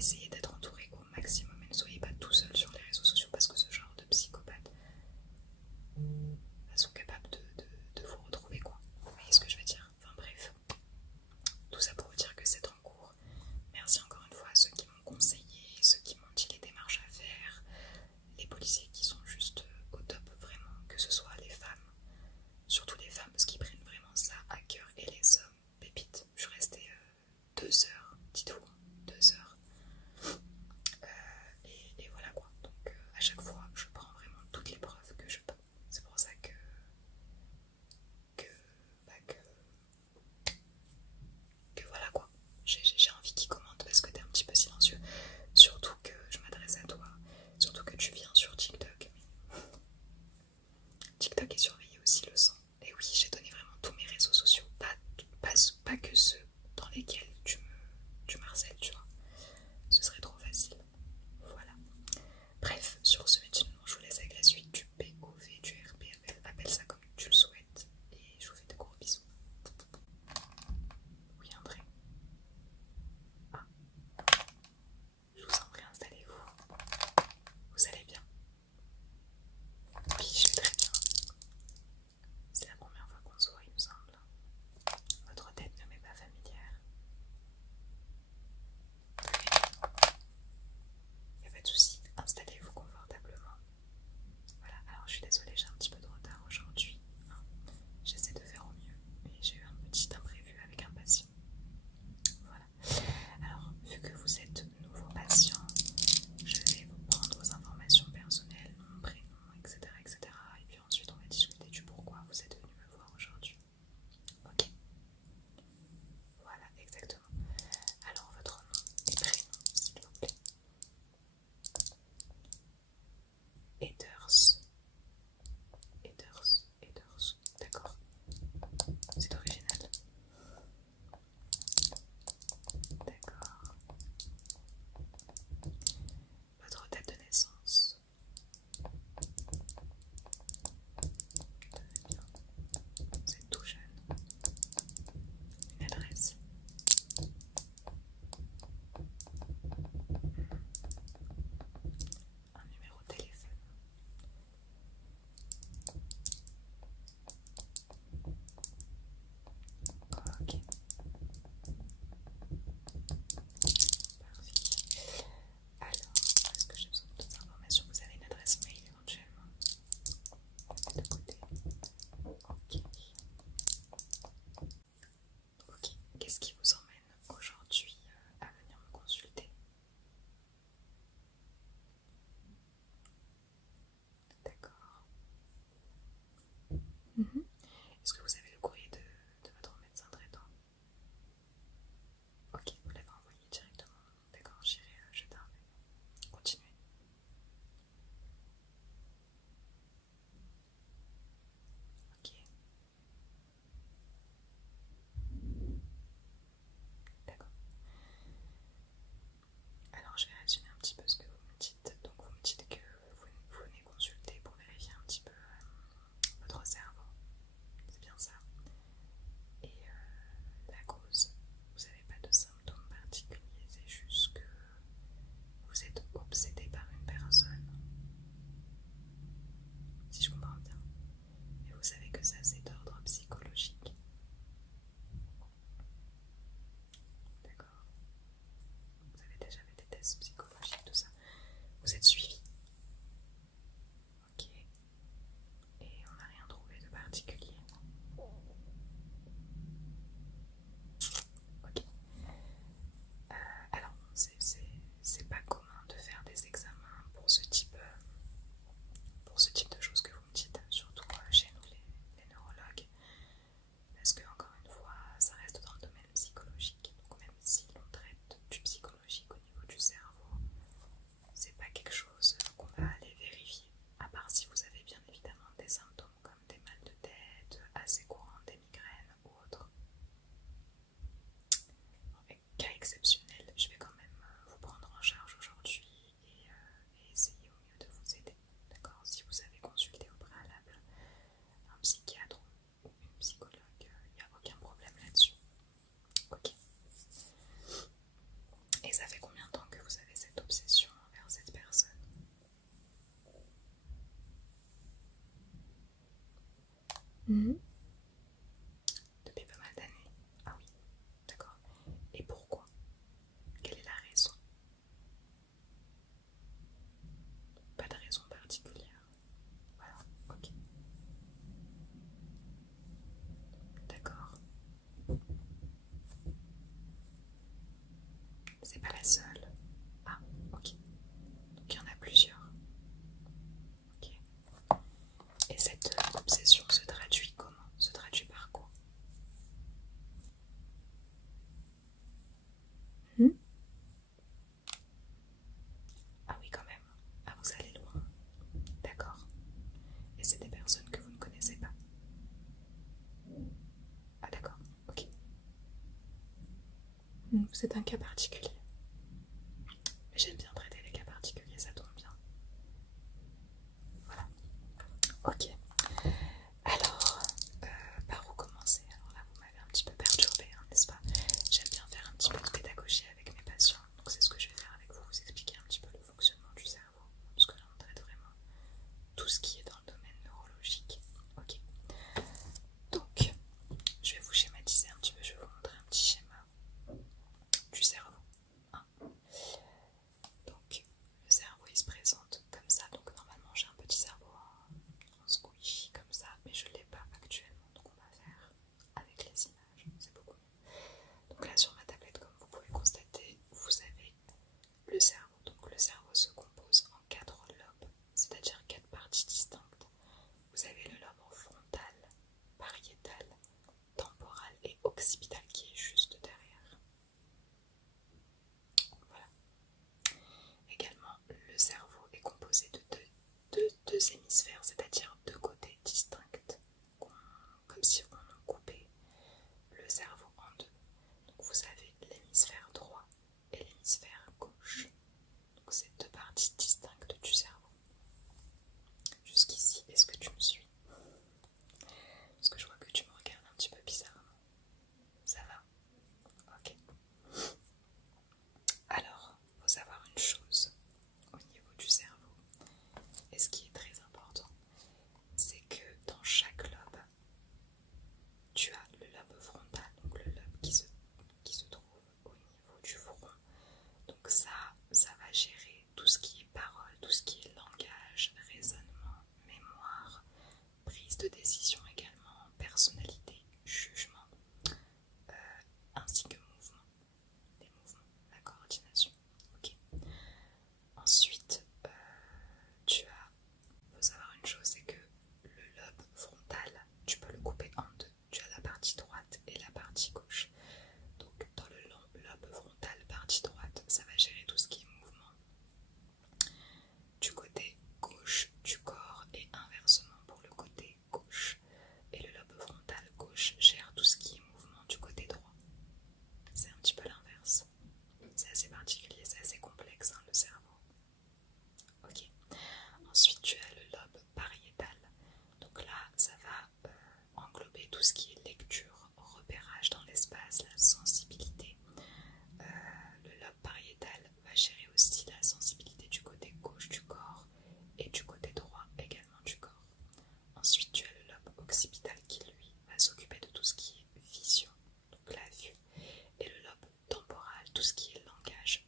essayez d'être entouré au maximum et ne soyez pas tout seul sur les réseaux sociaux parce que ce genre de psychopathes sont capables de vous retrouver quoi. Vous voyez ce que je veux dire? Enfin bref, tout ça pour vous dire que c'est en cours. Merci encore une fois à ceux qui m'ont conseillé, ceux qui m'ont dit les démarches à faire, les policiers qui sont juste au top vraiment, que ce soit les femmes, surtout les femmes parce qu'ils prennent vraiment ça à cœur, et les hommes, pépites. Je suis restée 2 heures, dites-vous, 2 heures. Et voilà quoi. Donc à chaque fois, je prends vraiment toutes les preuves que je peux. C'est pour ça bah, que voilà quoi. J'ai envie qu'ils commentent parce que t'es un petit peu silencieux. Surtout que je m'adresse à toi. Surtout que tu viens sur TikTok. TikTok est surveillé aussi, le sang. Et oui, j'ai donné vraiment tous mes réseaux sociaux. Pas que ceux dans lesquels tu me harcèles, tu vois. Ce serait trop facile. Voilà. Bref, sur ce, je vous laisse avec la suite du POV, du RP. Appelle ça comme tu le souhaites. Et je vous fais de gros bisous. Oui, André. Ah. Je vous en prie, installez-vous. Vous allez bien? Oui, je vais très bien. C'est la première fois qu'on se voit, il me semble. Votre tête ne m'est pas familière. Il n'y a pas de souci, installez-vous confortablement. Voilà, alors je suis désolée, j'ai un petit peu de retard aujourd'hui. J'essaie de faire au mieux, mais j'ai eu un petit imprévu avec un patient. Voilà. Alors, vu que vous êtes nouveau patient, je vais vous prendre vos informations personnelles, nom, prénom, etc., etc. Et puis ensuite, on va discuter du pourquoi vous êtes venu me voir aujourd'hui. Ok? Voilà, exactement. Alors, votre nom et prénom, s'il vous plaît. Eders. Eders. D'accord. C'est original. D'accord. Votre date de naissance. Très bien. Vous êtes tout jeune. Une adresse. Un numéro de téléphone. Ok. Parfait. Alors, est-ce que j'ai besoin de d'autres informations? Vous avez une adresse mail éventuellement? De côté. Ok. Ok. Qu'est-ce qui vous emmène aujourd'hui à venir me consulter? D'accord. Est-ce que vous avez le courrier de votre médecin traitant? Ok, vous l'avez envoyé directement. D'accord, j'irai jeter un œil. Continuez. Ok. D'accord. Alors je vais résumer un petit peu ce que vous me dites. Donc vous me dites que vous venez consulter pour vérifier un petit peu votre cerveau. C'est bien ça. Et la cause, vous n'avez pas de symptômes particuliers, c'est juste que vous êtes obsédé par une personne. Si je comprends bien. Et vous savez que ça c'est d'ordre psychologique. D'accord. Vous avez déjà fait des tests psychologiques, tout ça. Vous êtes suivi. Ok. Et on n'a rien trouvé de particulier. Ok. Alors, c'est pas commun de faire des examens pour ce type de choses que vous me dites, surtout chez nous les neurologues, parce que encore une fois, ça reste dans le domaine psychologique. Donc même si l'on traite du psychologique au niveau du cerveau, Mmh. Depuis pas mal d'années. Ah oui, d'accord. Et pourquoi? Quelle est la raison? Pas de raison particulière. Voilà, ok. D'accord. C'est pas la seule. Ah, ok. Donc il y en a plusieurs. Ok. Et cette obsession se traduit comment? Se traduit par quoi? Hmm. Ah oui, quand même. Ah, vous allez loin. D'accord. Et c'est des personnes que vous ne connaissez pas? Ah d'accord, ok. C'est un cas particulier. Mais j'aime bien traiter les cas particuliers, ça tombe bien. Voilà. Ok. Alors, par où commencer? Alors là, vous m'avez un petit peu perturbée, hein, n'est-ce pas? J'aime bien faire un petit peu de pédagogie avec mes patients. Donc c'est ce que je vais faire avec vous, vous expliquer un petit peu le fonctionnement du cerveau. Parce que là, on traite vraiment tout ce qui est dans le domaine neurologique. Ok. Donc, je vais vous schématiser un petit peu, je vais vous montrer un petit schéma du cerveau. Hein. Donc, le cerveau il se présente comme ça. Donc, normalement, j'ai un petit cerveau en squishy comme ça, mais je ne l'ai pas actuellement. Donc, on va faire avec les images, c'est beaucoup mieux. Donc, là, sur ma tablette, comme vous pouvez constater, vous avez le cerveau. Donc, le cerveau se compose en 4 lobes, c'est-à-dire 4 parties distinctes. Vous avez le lobe frontal, pariétal, temporal et occipital qui est juste derrière. Voilà. Également, le cerveau est composé de deux hémisphères, c'est-à-dire deux côtés distincts, comme si on coupait le cerveau en deux. Donc vous avez l'hémisphère droit et l'hémisphère gauche. Donc c'est deux parties distinctes du cerveau. Jusqu'ici, est-ce que tu me suis? Parce que je vois que tu me regardes un petit peu bizarrement. Ça va? Ok. Alors, il faut savoir une chose au niveau du cerveau. Et ce qui est très important, c'est que dans chaque lobe, tu as le lobe frontal, donc le lobe qui se trouve au niveau du front. Donc ça va gérer tout ce qui est parole, tout ce qui est langage, raisonnement, mémoire, prise de décision également, personnalité, jugement, ainsi que mouvement, les mouvements, la coordination. Ok. Ensuite, faut savoir une chose, c'est que le lobe frontal, tu peux le couper en deux. Tu as la partie droite et la partie gauche. Donc dans le lobe frontal, partie droite, ça va gérer tout ce qui est mouvement du côté gauche du corps et inversement pour le côté gauche. Et le lobe frontal gauche gère tout ce qui est mouvement du côté droit. C'est un petit peu l'inverse. C'est assez particulier, c'est assez complexe, hein, le cerveau. Ok. Ensuite, tu as le lobe pariétal. Donc là, ça va englober tout ce qui est lecture, repérage dans l'espace, la sensibilité. Le lobe pariétal va gérer aussi la sensibilité du côté gauche du corps et du côté droit également du corps. Ensuite, tu as le lobe occipital qui, lui, va s'occuper de tout ce qui est vision, donc la vue, et le lobe temporal, tout ce qui est langage,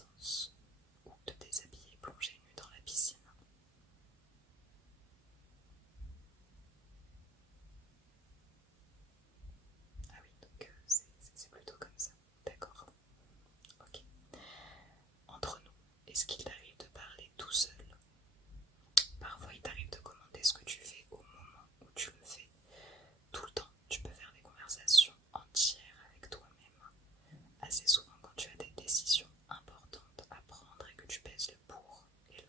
distance ou te déshabiller et plonger nu dans la piscine. Ah oui, donc c'est plutôt comme ça. D'accord. Ok. Entre nous, est-ce qu'il t'arrive de parler tout seul? Parfois, il t'arrive de commander ce que tu fais au moment où tu le fais. Tout le temps, tu peux faire des conversations entières avec toi-même. Assez souvent, quand tu as des décisions importantes à prendre et que tu pèses le pour et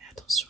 Mais attention,